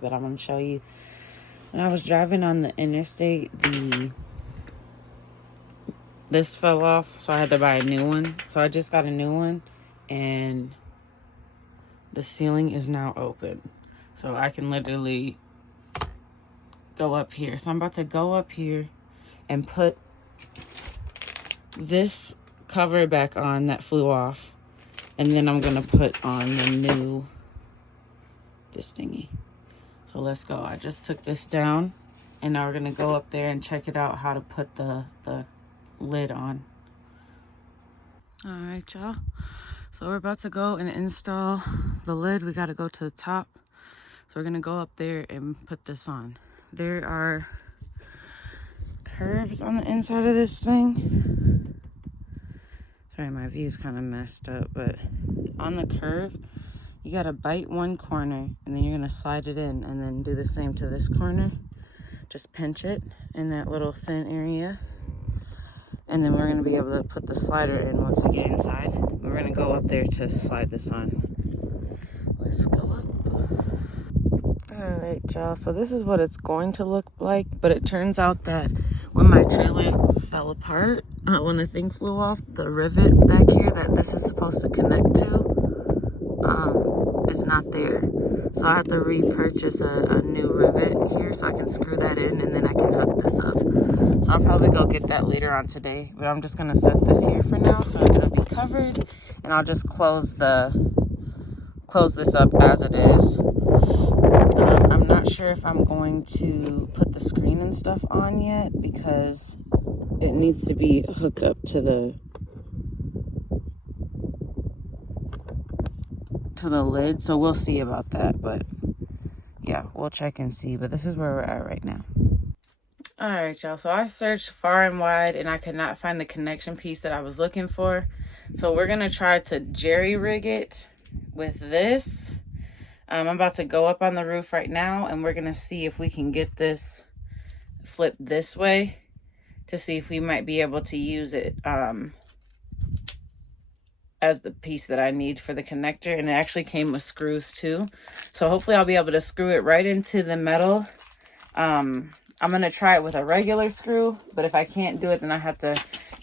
But I'm going to show you. When I was driving on the interstate, this fell off, so I had to buy a new one. So I just got a new one, and the ceiling is now open. So I can literally go up here. So I'm about to go up here and put this cover back on that flew off, and then I'm going to put on the new, this thingy. So let's go. I just took this down, and now we're going to go up there and check it out, how to put the lid on. All right, y'all. So we're about to go and install the lid. We got to go to the top. So we're going to go up there and put this on. There are curves on the inside of this thing. Sorry, my view is kind of messed up, but on the curve, you gotta bite one corner, and then you're gonna slide it in, and then do the same to this corner. Just pinch it in that little thin area, and then we're gonna be able to put the slider in once we get inside. We're gonna go up there to slide this on. Let's go up. All right, y'all, so this is what it's going to look like, but it turns out that when my trailer fell apart, when the thing flew off, the rivet back here that this is supposed to connect to, is not there. So I have to repurchase a new rivet here so I can screw that in, and then I can hook this up. So I'll probably go get that later on today, but I'm just gonna set this here for now so it'll be covered, and I'll just close this up as it is. I'm not sure if I'm going to put the screen and stuff on yet because it needs to be hooked up to the lid, so we'll see about that. But yeah, we'll check and see. But this is where we're at right now. All right, y'all, so I searched far and wide, and I could not find the connection piece that I was looking for. So we're gonna try to jerry rig it with this. I'm about to go up on the roof right now, and we're gonna see if we can get this flipped this way to see if we might be able to use it as the piece that I need for the connector. And it actually came with screws too, so hopefully I'll be able to screw it right into the metal. I'm gonna try it with a regular screw, but if I can't do it, then I have to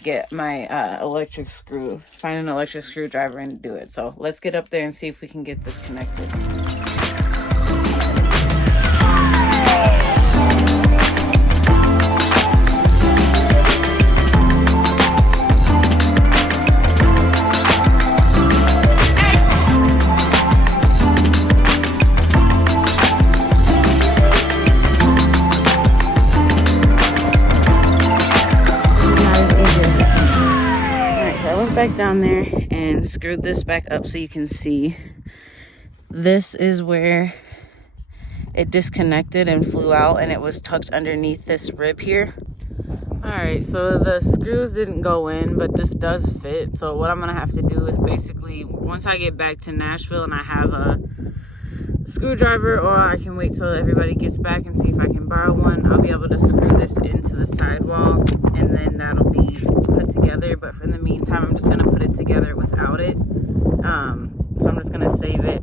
get my find an electric screwdriver and do it. So let's get up there and see if we can get this connected. Back down there and screwed this back up so you can see. This is where it disconnected and flew out, and it was tucked underneath this rib here. All right, so the screws didn't go in, but this does fit. So what I'm gonna have to do is basically, once I get back to Nashville and I have a screwdriver, or I can wait till everybody gets back and see if I can borrow one, I'll be able to screw this into the sidewall, and then that'll be put together. But for the meantime, I'm just gonna put it together without it. So I'm just gonna save it,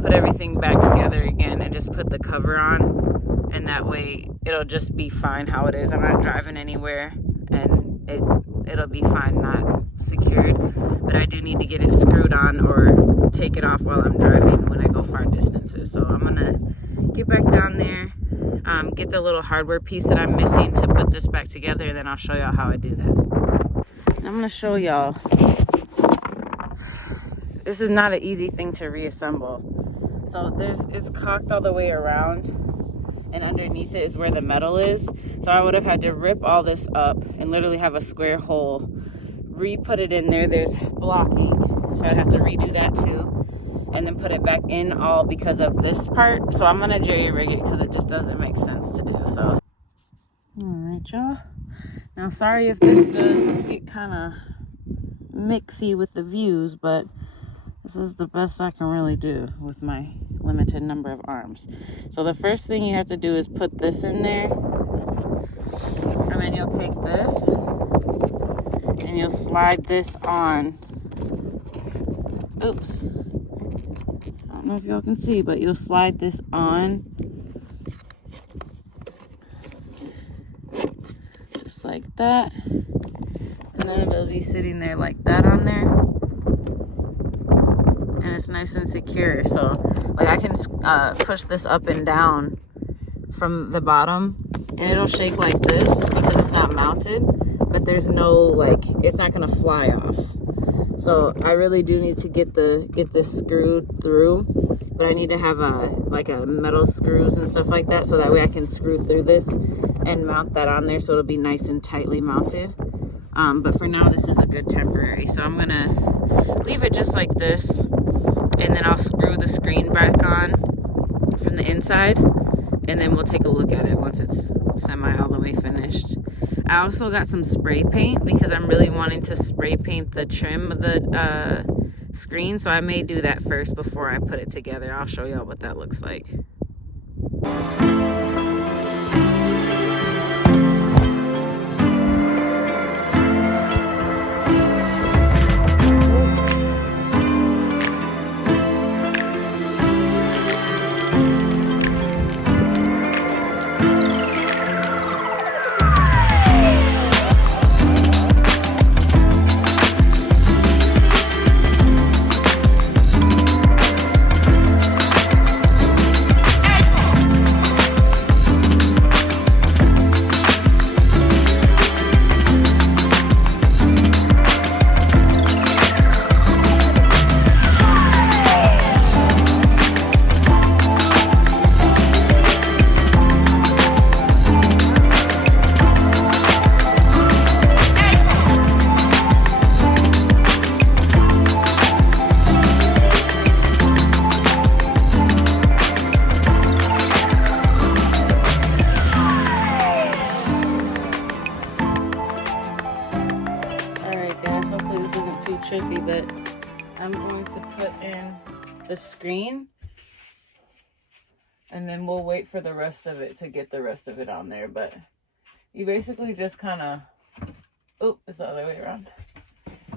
put everything back together again, and just put the cover on, and that way it'll just be fine how it is. I'm not driving anywhere, and it'll be fine, not secured. But I do need to get it screwed on or take it off while I'm driving when I go far distances. So I'm gonna get back down there, get the little hardware piece that I'm missing to put this back together, and then I'll show y'all how I do that. And I'm gonna show y'all, this is not an easy thing to reassemble. So it's cocked all the way around, and underneath it is where the metal is. So I would have had to rip all this up and literally have a square hole, re-put it in there. There's blocking, so I'd have to redo that too. And and then put it back in all because of this part. So I'm gonna jerry rig it because it just doesn't make sense to do so. All right, y'all. Now, sorry if this does get kind of mixy with the views, but this is the best I can really do with my limited number of arms. So the first thing you have to do is put this in there, and then you'll take this and you'll slide this on. Oops. I don't know if y'all can see, but you'll slide this on just like that. And then it'll be sitting there like that on there. And it's nice and secure. So, like, I can push this up and down from the bottom. And it'll shake like this because it's not mounted. But there's no, like, it's not going to fly off. So, I really do need to get this screwed through. But I need to have a metal screws and stuff like that. So that way I can screw through this and mount that on there. So it'll be nice and tightly mounted. But for now, this is a good temporary. So I'm gonna leave it just like this, and then I'll screw the screen back on from the inside, and then we'll take a look at it once it's semi all the way finished. I also got some spray paint because I'm really wanting to spray paint the trim of the screen. So I may do that first before I put it together. I'll show y'all what that looks like. Trippy, but I'm going to put in the screen and then we'll wait for the rest of it to get the rest of it on there. But you basically just kind of, oh, it's the other way around.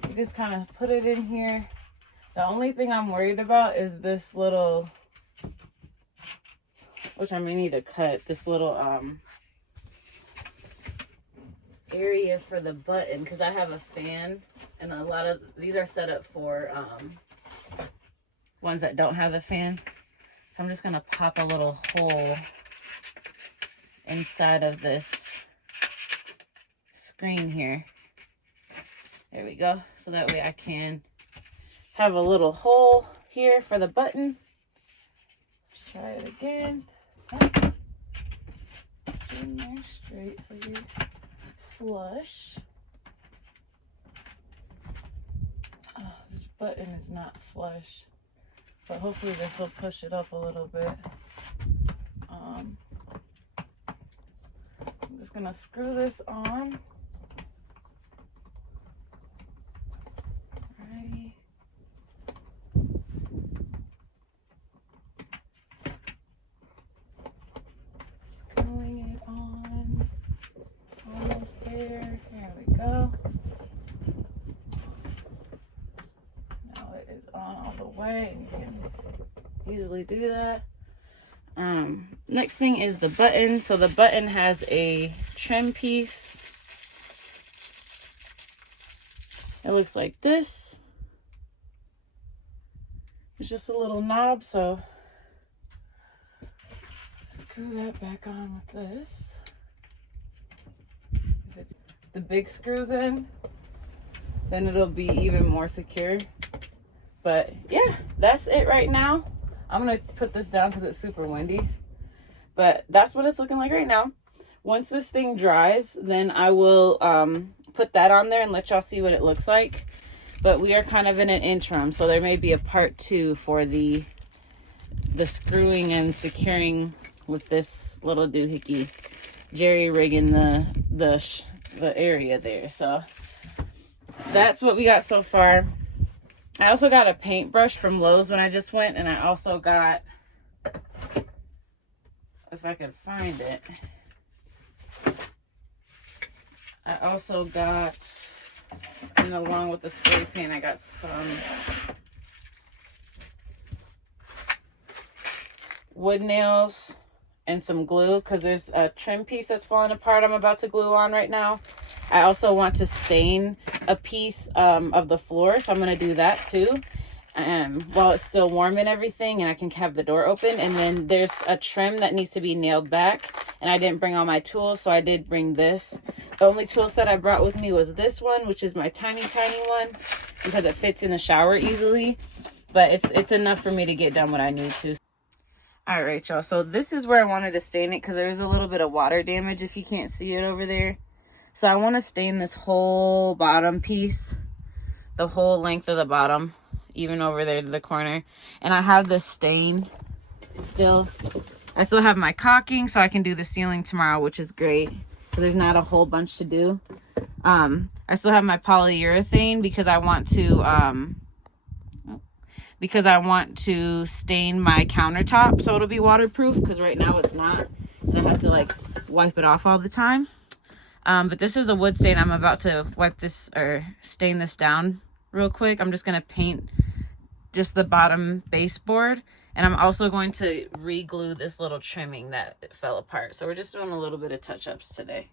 You just kind of put it in here. The only thing I'm worried about is this little, which I may need to cut, this little area for the button, because I have a fan. And a lot of these are set up for ones that don't have the fan. So I'm just going to pop a little hole inside of this screen here. There we go. So that way I can have a little hole here for the button. Let's try it again. In there straight so you're flush. Oh, this button is not flush, but hopefully this will push it up a little bit. I'm just gonna screw this on. Alrighty. Screwing it on. Almost there. There we go. On all the way, and you can easily do that. Next thing is the button. So the button has a trim piece. It looks like this. It's just a little knob, so screw that back on with this. If it's the big screws in, then it'll be even more secure. But yeah, that's it right now. I'm gonna put this down because it's super windy, but that's what it's looking like right now. Once this thing dries, then I will put that on there and let y'all see what it looks like. but we are kind of in an interim, so there may be a part 2 for the screwing and securing with this little doohickey, jerry rigging the area there. So that's what we got so far. I also got a paintbrush from Lowe's when I just went, and I also got, if I could find it, I also got, and along with the spray paint, I got some wood nails and some glue, because there's a trim piece that's falling apart I'm about to glue on right now. I also want to stain a piece of the floor, so I'm going to do that too while it's still warm and everything, and I can have the door open. And then there's a trim that needs to be nailed back, and I didn't bring all my tools, so I did bring this. The only tool set I brought with me was this one, which is my tiny one, because it fits in the shower easily, but it's enough for me to get done what I need to. All right, y'all, so this is where I wanted to stain it, because there's a little bit of water damage if you can't see it over there. So I want to stain this whole bottom piece, the whole length of the bottom, even over there to the corner. And I have this stain still. I still have my caulking, so I can do the ceiling tomorrow, which is great. So there's not a whole bunch to do. I still have my polyurethane because I want to stain my countertop so it'll be waterproof, because right now it's not. And I have to like wipe it off all the time. But this is a wood stain. I'm about to wipe this or stain this down real quick. I'm just going to paint just the bottom baseboard. And I'm also going to re-glue this little trimming that fell apart. So we're just doing a little bit of touch-ups today.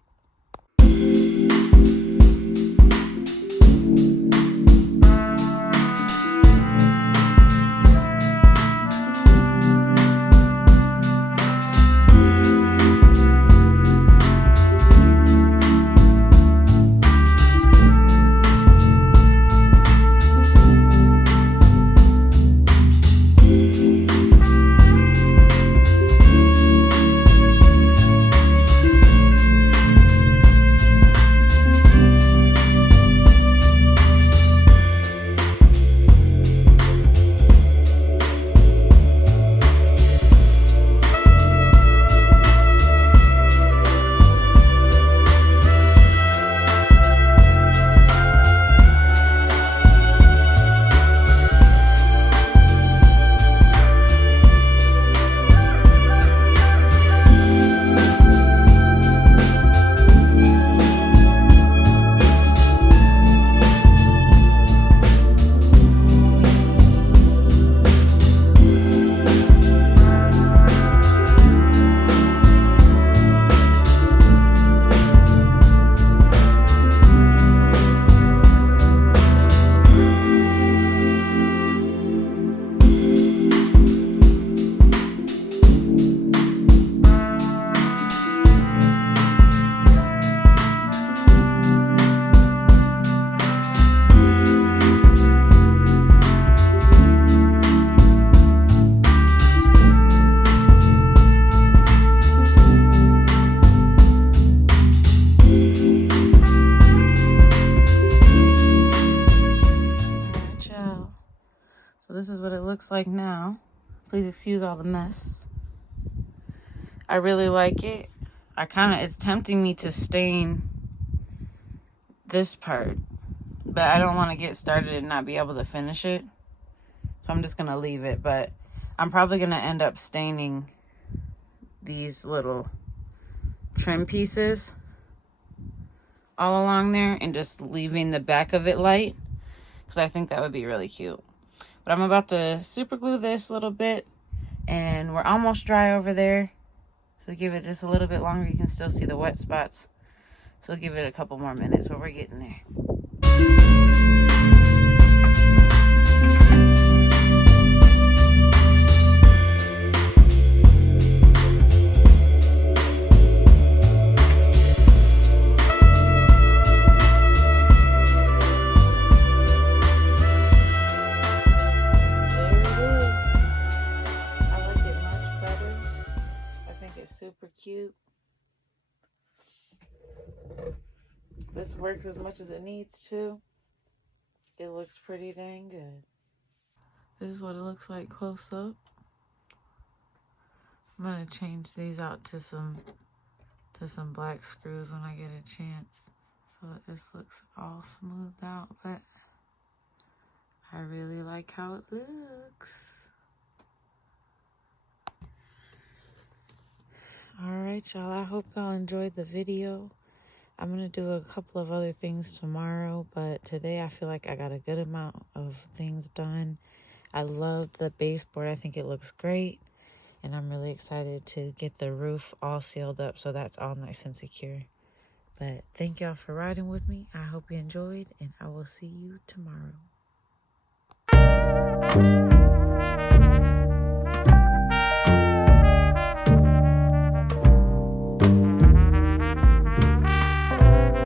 This is what it looks like now. Please excuse all the mess. I really like it. It's tempting me to stain this part, but I don't want to get started and not be able to finish it. So I'm just going to leave it, but I'm probably going to end up staining these little trim pieces all along there and just leaving the back of it light, because I think that would be really cute. But I'm about to super glue this a little bit, and we're almost dry over there. So we give it just a little bit longer. You can still see the wet spots. So we'll give it a couple more minutes, but we're getting there. Super cute. This works as much as it needs to. it looks pretty dang good. This is what it looks like close up. I'm gonna change these out to some black screws when I get a chance, so that this looks all smoothed out, but I really like how it looks. Alright, y'all, I hope y'all enjoyed the video. I'm gonna do a couple of other things tomorrow, but today I feel like I got a good amount of things done. I love the baseboard. I think it looks great, and I'm really excited to get the roof all sealed up so that's all nice and secure. But thank y'all for riding with me. I hope you enjoyed, and I will see you tomorrow.